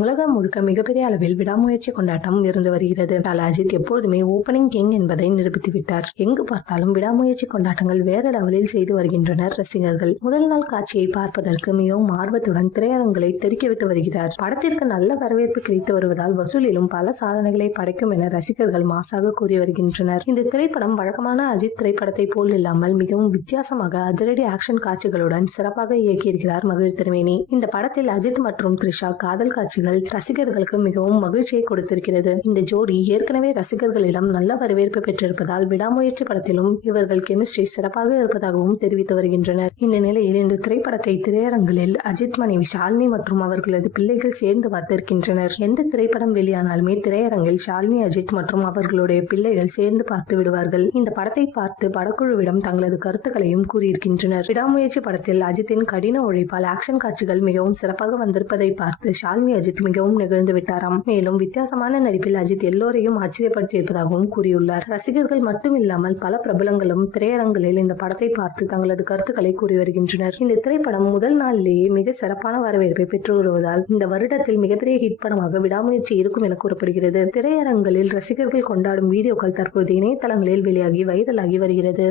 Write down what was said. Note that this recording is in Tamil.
உலகம் முழுக்க மிகப்பெரிய அளவில் விடாமுயற்சி கொண்டாட்டம் இருந்து வருகிறது. அஜித் எப்பொழுதுமே ஓப்பனிங் கிங் என்பதை நிரூபித்து விட்டார். எங்கு பார்த்தாலும் விடாமுயற்சி கொண்டாட்டங்கள் வேற லெவலில் செய்து வருகின்றனர் ரசிகர்கள். முதல் நாள் காட்சியை பார்ப்பதற்கு மிகவும் ஆர்வத்துடன் திரையரங்களை தெறிக்கவிட்டு வருகிறார். படத்திற்கு நல்ல வரவேற்பு கிடைத்து வருவதால் வசூலிலும் பல சாதனைகளை படைக்கும் என ரசிகர்கள் மாசாக கூறி வருகின்றனர். இந்த திரைப்படம் வழக்கமான அஜித் திரைப்படத்தை போல் இல்லாமல் மிகவும் வித்தியாசமாக அதிரடி ஆக்ஷன் காட்சிகளுடன் சிறப்பாக இயக்கியிருக்கிறார் மகிழ் திருமேனி. இந்த படத்தில் அஜித் மற்றும் த்ரிஷா காதல் காட்சிகள் ரசிகர்களுக்கு மிகவும் மகிழ்ச்சியை கொடுத்திருக்கிறது. இந்த ஜோடி ஏற்கனவே ரசிகர்களிடம் நல்ல வரவேற்பு பெற்றிருப்பதால் விடாமுயற்சி படத்திலும் இவர்கள் கெமிஸ்ட்ரி சிறப்பாக இருப்பதாகவும் தெரிவித்து வருகின்றனர். இந்த நிலையில் இந்த திரைப்படத்தை திரையரங்கில் அஜித் மனைவி ஷாலினி மற்றும் அவர்களது பிள்ளைகள் சேர்ந்து பார்த்திருக்கின்றனர். எந்த திரைப்படம் வெளியானாலுமே திரையரங்கில் ஷாலினி, அஜித் மற்றும் அவர்களுடைய பிள்ளைகள் சேர்ந்து பார்த்து விடுவார்கள். இந்த படத்தை பார்த்து படக்குழுவிடம் தங்களது கருத்துக்களையும் கூறியிருக்கின்றனர். விடாமுயற்சி படத்தில் அஜித்தின் கடின உழைப்பால் ஆக்ஷன் காட்சிகள் மிகவும் சிறப்பாக வந்திருப்பதை பார்த்து ஷாலினி, அஜித் மிகவும் நிகழ்ந்து விட்டாராம். மேலும் வித்தியாசமான நடிப்பில் அஜித் எல்லோரையும் ஆச்சரியப்படுத்தியிருப்பதாகவும் கூறியுள்ளார். ரசிகர்கள் மட்டும் இல்லாமல் பல பிரபலங்களும் திரையரங்கில் இந்த படத்தை பார்த்து தங்களது கருத்துக்களை கூறி வருகின்றனர். இந்த திரைப்படம் முதல் நாளிலேயே மிக சிறப்பான வரவேற்பை பெற்று வருவதால் இந்த வருடத்தில் மிகப்பெரிய ஹிட் படமாக விடாமுயற்சி இருக்கும் என கூறப்படுகிறது. திரையரங்கில் ரசிகர்கள் கொண்டாடும் வீடியோக்கள் தற்போது இணையதளங்களில் வெளியாகி வைரலாகி வருகிறது.